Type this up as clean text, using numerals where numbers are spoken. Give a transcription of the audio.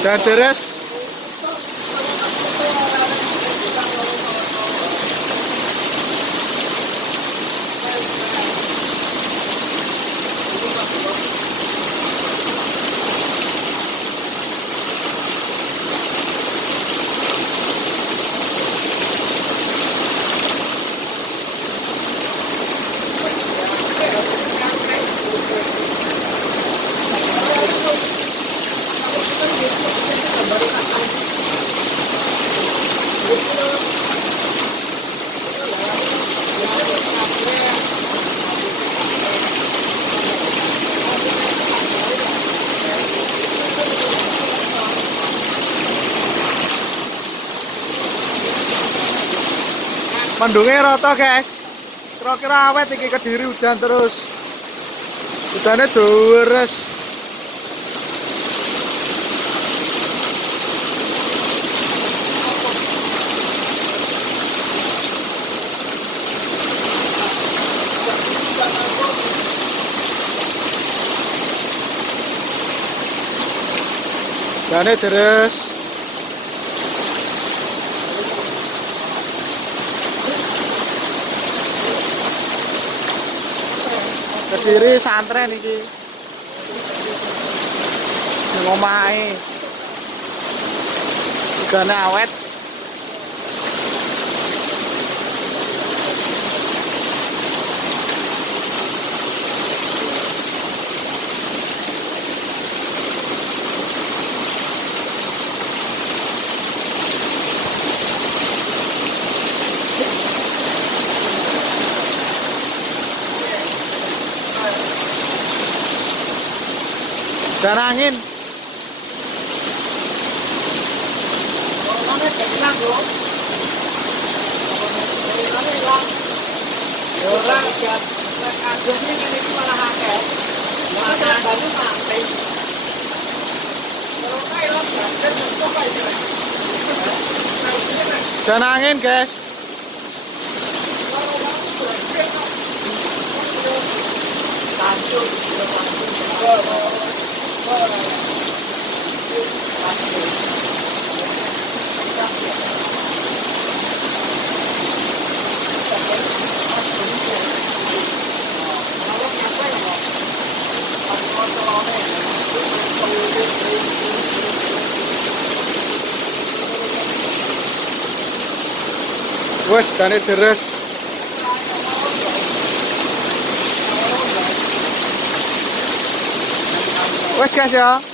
Dan deres. Mendungnya rata guys, kira-kira awet iki Kediri hujan terus, hujannya deres. Hujannya deres. Kediri santren iki. Nang omahe. Hugane awet. Dan angin. Dan angin guys. Wes dane deres. Wes guys ya.